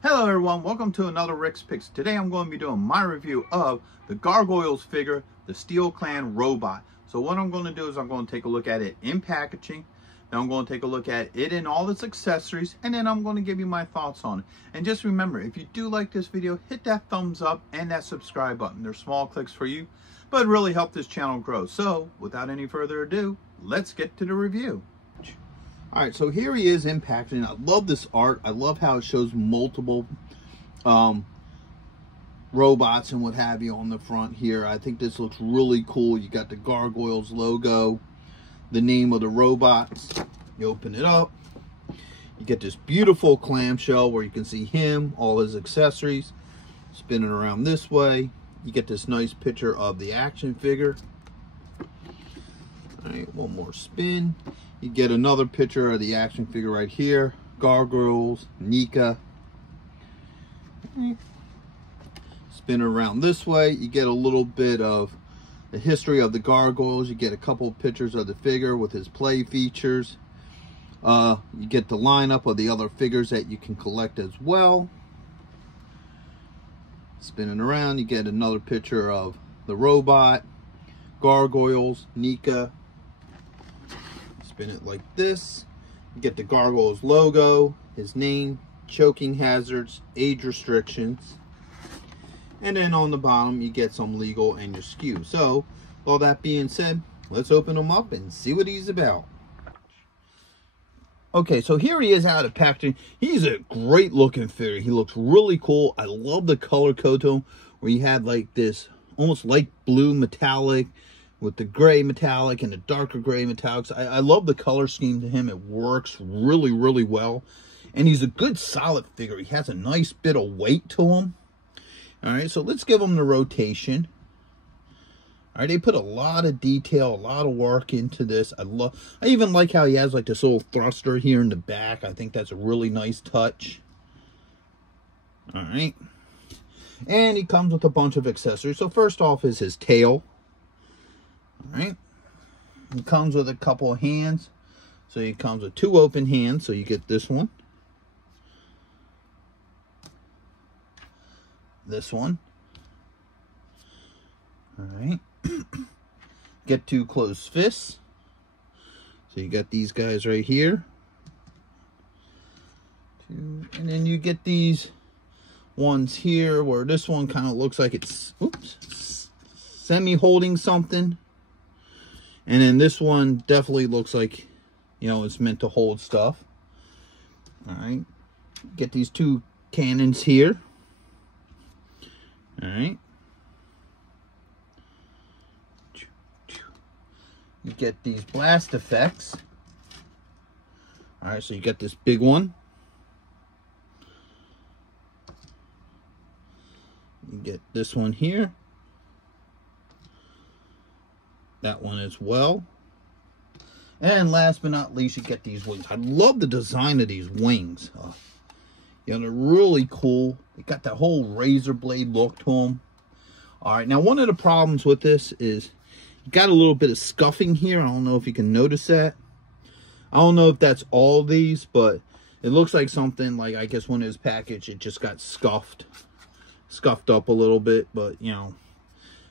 Hello everyone, welcome to another Rick's Picks. Today I'm going to be doing my review of the Gargoyles figure, the Steel Clan robot. So what I'm going to do is I'm going to take a look at it in packaging, then I'm going to take a look at it in all its accessories, and then I'm going to give you my thoughts on it. And just remember, if you do like this video, hit that thumbs up and that subscribe button. They're small clicks for you, but really help this channel grow. So without any further ado, let's get to the review. All right, so here he is in packaging. I love this art. I love how it shows multiple robots and what have you on the front here. I think this looks really cool. You got the Gargoyles logo, the name of the robots. You open it up, you get this beautiful clamshell where you can see him, all his accessories, spinning around this way. You get this nice picture of the action figure. All right, one more spin. You get another picture of the action figure right here. Gargoyles, NECA. Spin around this way. You get a little bit of the history of the Gargoyles. You get a couple of pictures of the figure with his play features. You get the lineup of the other figures that you can collect as well. Spinning around, you get another picture of the robot, Gargoyles, NECA. Spin it like this. You get the Gargoyles logo, his name, choking hazards, age restrictions, and then on the bottom you get some legal and your SKU. So all that being said, let's open him up and see what he's about. Okay, so here he is out of packaging. He's a great looking figure. He looks really cool. I love the color code to him, where you had like this almost light blue metallic with the gray metallic and the darker gray metallics. I love the color scheme to him. It works really, really well. And he's a good solid figure. He has a nice bit of weight to him. All right, so let's give him the rotation. All right, they put a lot of detail, a lot of work into this. I even like how he has like this little thruster here in the back. I think that's a really nice touch. All right. And he comes with a bunch of accessories. So first off is his tail. All right, it comes with a couple of hands, so it comes with two open hands, so you get this one, this one. All right. Get two closed fists, so you got these guys right here, and then you get these ones here where this one kind of looks like it's semi holding something. And then this one definitely looks like, you know, it's meant to hold stuff. All right. Get these two cannons here. All right. You get these blast effects. All right, so you got this big one. You get this one here. That one as well. And last but not least, you get these wings. I love the design of these wings. You know, they're really cool. They got that whole razor blade look to them. All right, now one of the problems with this is you got a little bit of scuffing here. I don't know if you can notice that. I don't know if that's all these, but it looks like something like, I guess when it was packaged, it just got scuffed up a little bit, but you know,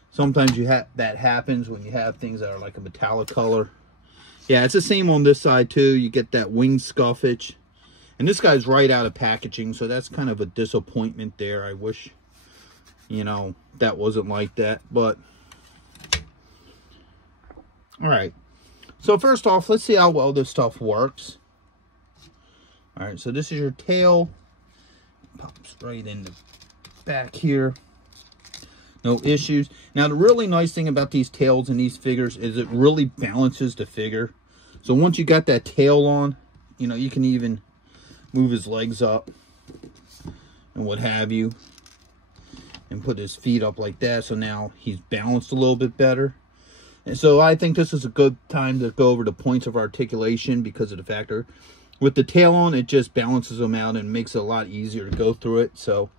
sometimes that happens when you have things that are like a metallic color. Yeah, it's the same on this side too. You get that wing scuffage. And this guy's right out of packaging, so that's kind of a disappointment there. I wish, you know, that wasn't like that. But, all right. So first off, let's see how well this stuff works. All right, so this is your tail. Pops right in the back here. No issues. Now, the really nice thing about these tails and these figures is it really balances the figure. So once you got that tail on, you know, you can even move his legs up and what have you, and put his feet up like that. So now he's balanced a little bit better. And so I think this is a good time to go over the points of articulation because of the factor. With the tail on, it just balances them out and makes it a lot easier to go through it. So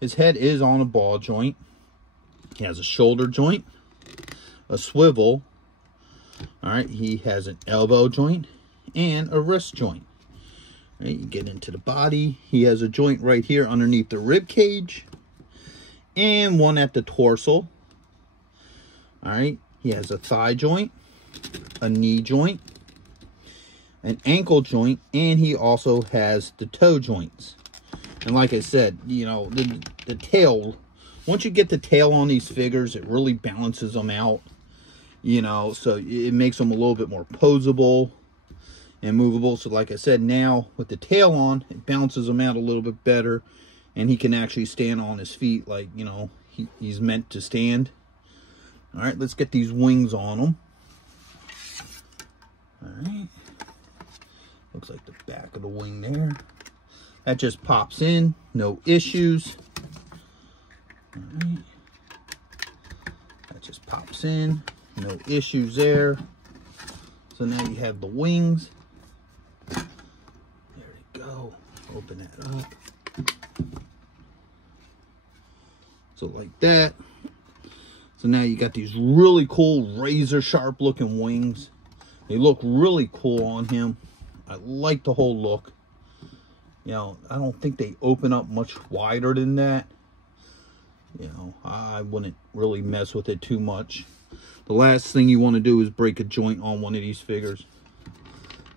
his head is on a ball joint. He has a shoulder joint, a swivel. All right, he has an elbow joint and a wrist joint. All right, you get into the body. He has a joint right here underneath the rib cage and one at the torso. All right, he has a thigh joint, a knee joint, an ankle joint, and he also has the toe joints. And like I said, you know, the tail, once you get the tail on these figures, it really balances them out, you know, so it makes them a little bit more posable and movable. So like I said, now with the tail on, it balances them out a little bit better, and he can actually stand on his feet like, you know, he's meant to stand. All right, let's get these wings on him. All right. Looks like the back of the wing there. That just pops in, no issues. All right. That just pops in, no issues there. So now you have the wings. There we go. Open that up. So like that. So now you got these really cool razor sharp looking wings. They look really cool on him. I like the whole look. You know, I don't think they open up much wider than that. You know, I wouldn't really mess with it too much. The last thing you want to do is break a joint on one of these figures.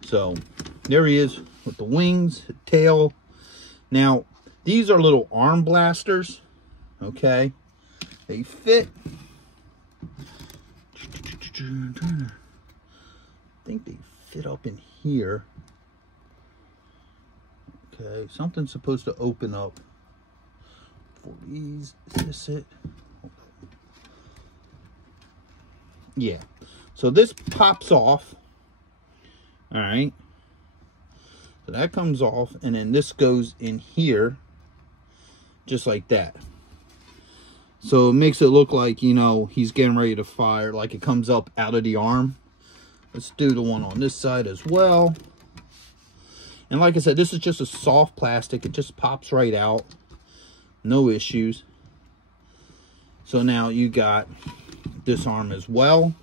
So there he is with the wings, the tail. Now, these are little arm blasters. Okay. They fit. I think they fit up in here. Okay, something's supposed to open up for these. Is this it? Yeah. So this pops off. All right. So that comes off, and then this goes in here, just like that. So it makes it look like, you know, he's getting ready to fire, like it comes up out of the arm. Let's do the one on this side as well. And like I said, this is just a soft plastic. It just pops right out. No issues. So now you got this arm as well.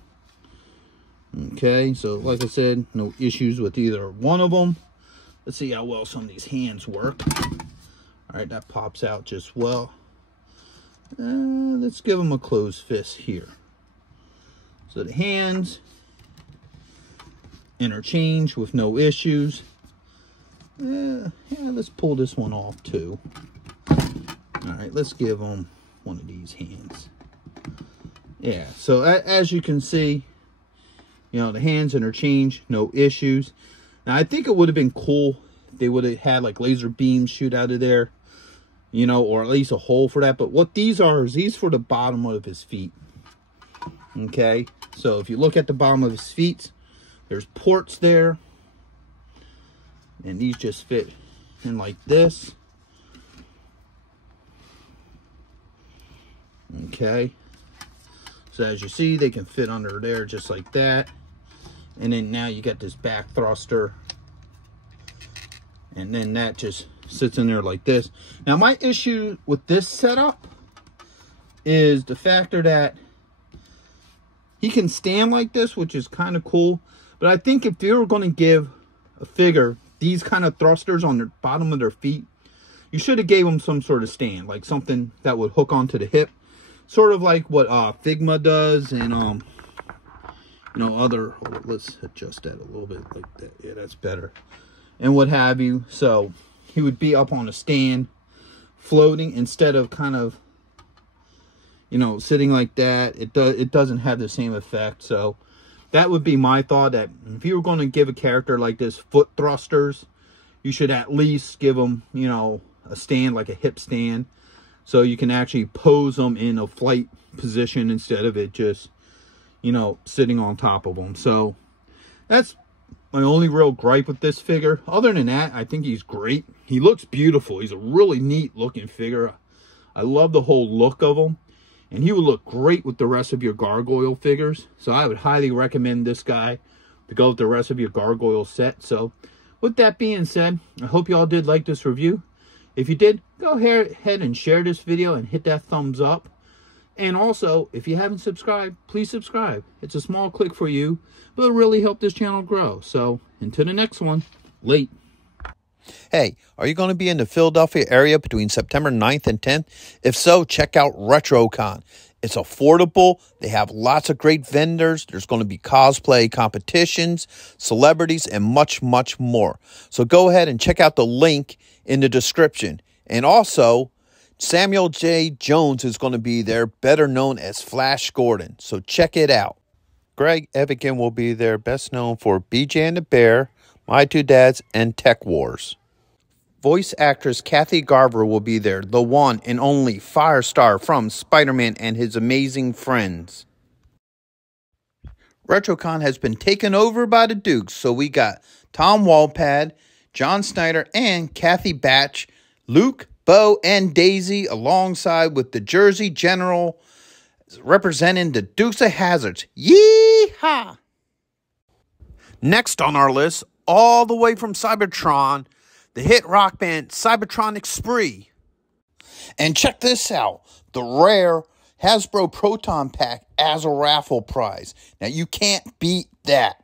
Okay, so like I said, no issues with either one of them. Let's see how well some of these hands work. All right, that pops out just well. Let's give them a closed fist here. So the hands interchange with no issues. Yeah, let's pull this one off too. All right, let's give them one of these hands. Yeah, so as you can see, you know, the hands interchange, no issues. Now, I think it would have been cool if they would have had like laser beams shoot out of there, you know, or at least a hole for that. But what these are is these for the bottom of his feet. Okay, so if you look at the bottom of his feet, there's ports there. And these just fit in like this. Okay. So as you see, they can fit under there just like that. And then now you got this back thruster. And then that just sits in there like this. Now my issue with this setup is the factor that he can stand like this, which is kind of cool. But I think if you were going to give a figure these kind of thrusters on the bottom of their feet, you should have gave them some sort of stand, like something that would hook onto the hip, sort of like what Figma does, and you know, other, let's adjust that a little bit like that. Yeah, that's better, and what have you. So he would be up on a stand floating instead of kind of, you know, sitting like that. It doesn't have the same effect. So that would be my thought, that if you were going to give a character like this foot thrusters, you should at least give them, you know, a stand, like a hip stand, so you can actually pose them in a flight position instead of it just, you know, sitting on top of them. So that's my only real gripe with this figure. Other than that, I think he's great. He looks beautiful. He's a really neat looking figure. I love the whole look of him. and he would look great with the rest of your Gargoyle figures. So I would highly recommend this guy to go with the rest of your Gargoyle set. So with that being said, I hope you all did like this review. If you did, go ahead and share this video and hit that thumbs up. And also, if you haven't subscribed, please subscribe. It's a small click for you, but it'll really help this channel grow. So, until the next one, late. Hey, are you going to be in the Philadelphia area between September 9th and 10th? If so, check out RetroCon. It's affordable. They have lots of great vendors. There's going to be cosplay competitions, celebrities, and much, much more. So go ahead and check out the link in the description. And also, Samuel J. Jones is going to be there, better known as Flash Gordon. So check it out. Greg Evigan will be there, best known for BJ and the Bear, My Two Dads, and Tech Wars. Voice actress Kathy Garver will be there, the one and only Firestar from Spider-Man and His Amazing Friends. RetroCon has been taken over by the Dukes, so we got Tom Walpad, John Snyder, and Kathy Batch, Luke, Bo, and Daisy, alongside with the Jersey General representing the Dukes of Hazzards. Yee-haw! Next on our list, all the way from Cybertron, the hit rock band Cybertronic Spree. And check this out, the rare Hasbro Proton Pack as a raffle prize. Now you can't beat that.